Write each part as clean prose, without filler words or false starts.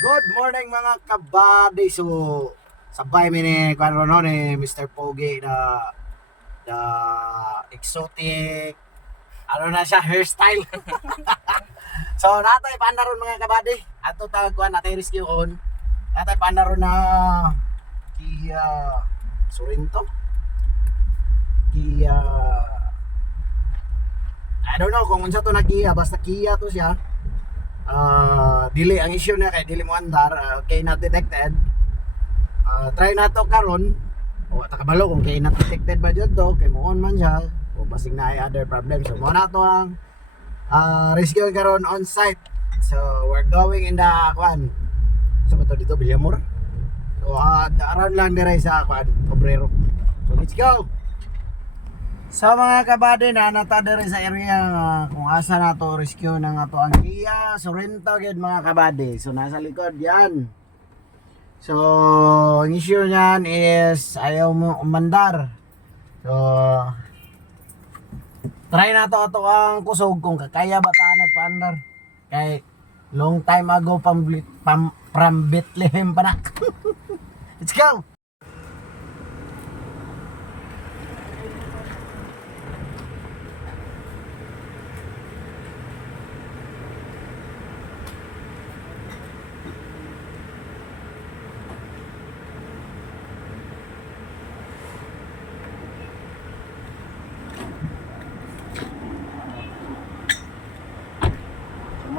Good morning mga kabady. So sabay mi ni kano no ni Mr. Pogi na the exotic ano na siya hairstyle. So natay pandaron mga kabady. Ato tawag ko natay rescue on. Natay pandaron na Kia Sorento. Kia I don't know kung unsa to na Kia, basta Kia to siya. Dili ang issue na kay dili mo andar, kay not detected. Try na to karon o takabalo kung kay not detected ba jud to kay mo on man siya o basig na ay other problem. So mo na to ang rescue karon on site. So we're going in the kwan. So ba to dito Villamor. So around lang dire sa kwan Obrero. So let's go. Sa mga kabady na natadere sa area kung asa na to rescue ng ato ang Kia Sorento gid mga kabady. So nasa likod yan. So ang issue niyan is ayaw mo umandar. So try na to ato ang kusog kung kakaya ba ta nagpaandar. Kay long time ago from Bethlehem pa na. Let's go.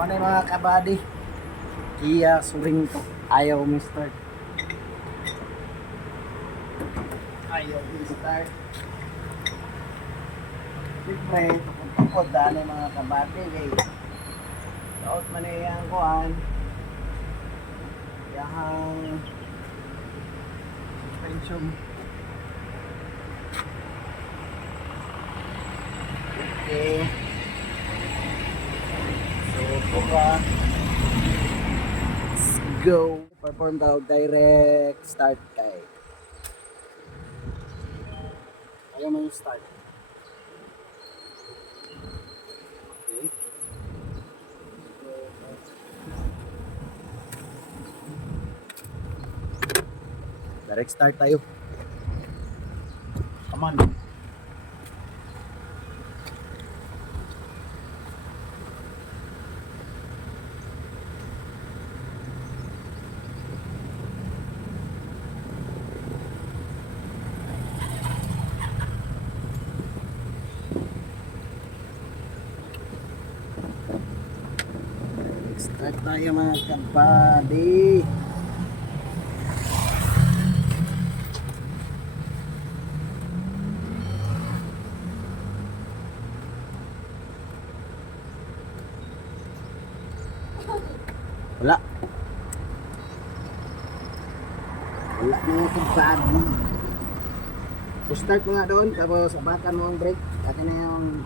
Ano mga kabady, Kia Sorento ayaw mi-start. Siyempre tukod dali mga kabady kay out man yung kuhan yung suspension. Okay, let's go. Perform tawag direct start kay. Ayaw mo yung start. Okay. Direct start tayo. Come on. Start tayo mga kabady. Wala mga kabady. Start mo nga doon tapos abakan mo ang brake. Atin na yung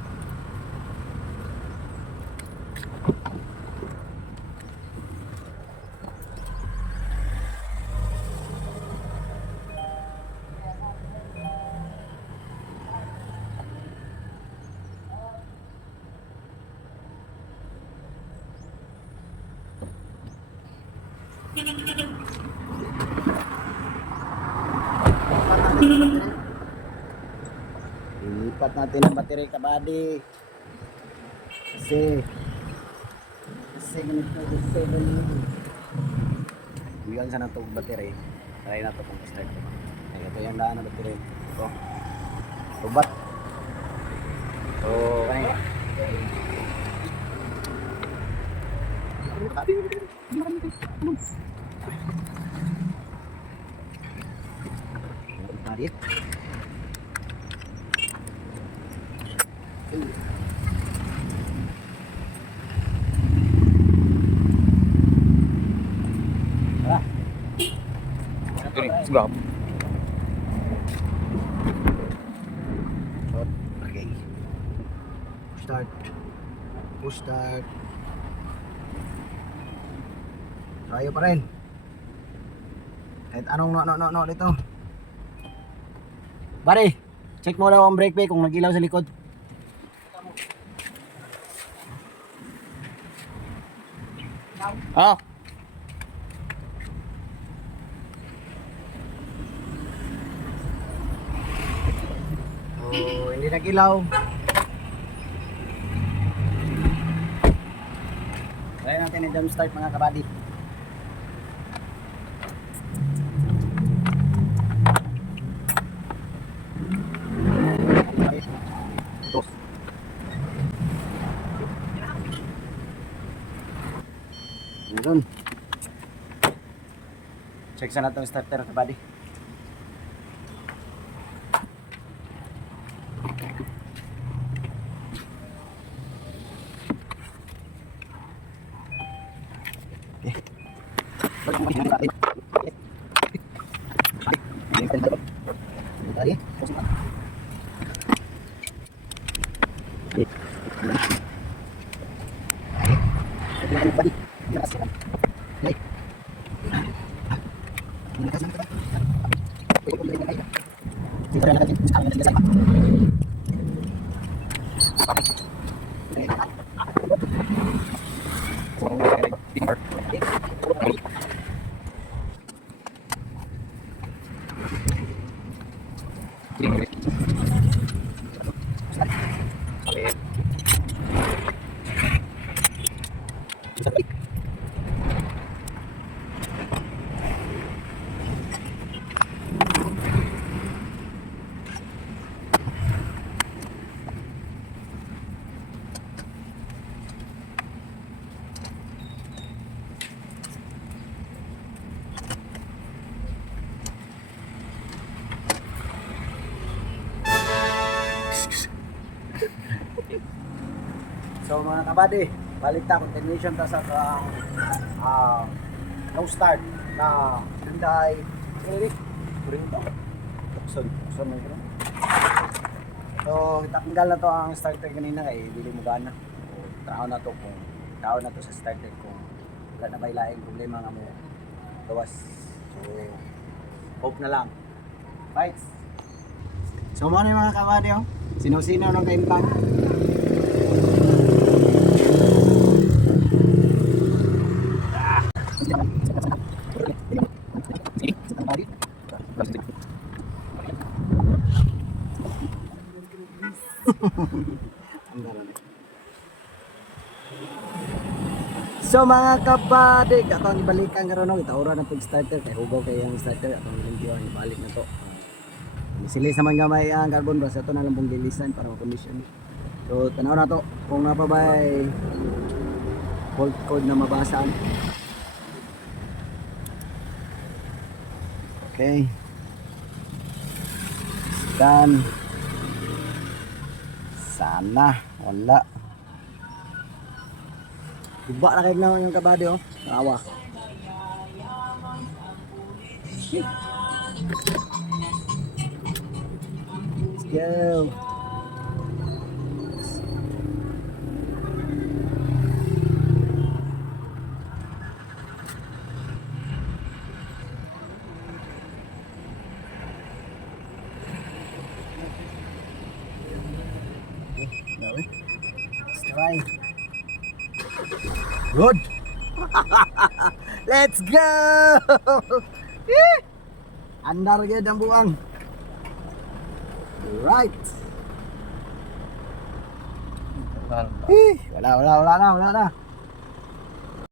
ilipat natin ang battery kabady kasi ganito kasi iwan sa natong battery. Try na ito kung start ay ito yung daan na battery ito tubat. So kanina Adit. Ini sebab Okay. Start. Push start. Tayo pa rin. Kahit anong no dito. Bari, check mo daw ang brake kung nag-ilaw sa likod. ah So, hindi nag-ilaw. Try natin i-jump start mga kabady. Meron. Check sa natin starter kabady. So mga kabady, balik ta continuation ta sa no start na Hyundai Electric rin to. So may gano'n. So tanggal na to ang starter kanina kay dili mo gana. Tao na to kung tao na to sa starter kung wala na baylaing problema nga mo gawas. So hope na lang. Right. So mo mga kabady oh. Sino-sino nang kaimpang. So mga kabady, atong ibalikan karon no, itaura na pag starter kay hubaw kay ang starter atong limpyo ibalik na to. Silis naman gamay ang carbon brush ato na lang pong lilisan para ma-condition. So tanaw na to kung napabay fault code na mabasan. Okay. Dan sana wala. Iba na kayo na yung kabady oh. Awa. Let's go. Let's try. Good. Let's go. Andar gyud ang buang. Right. Wala na.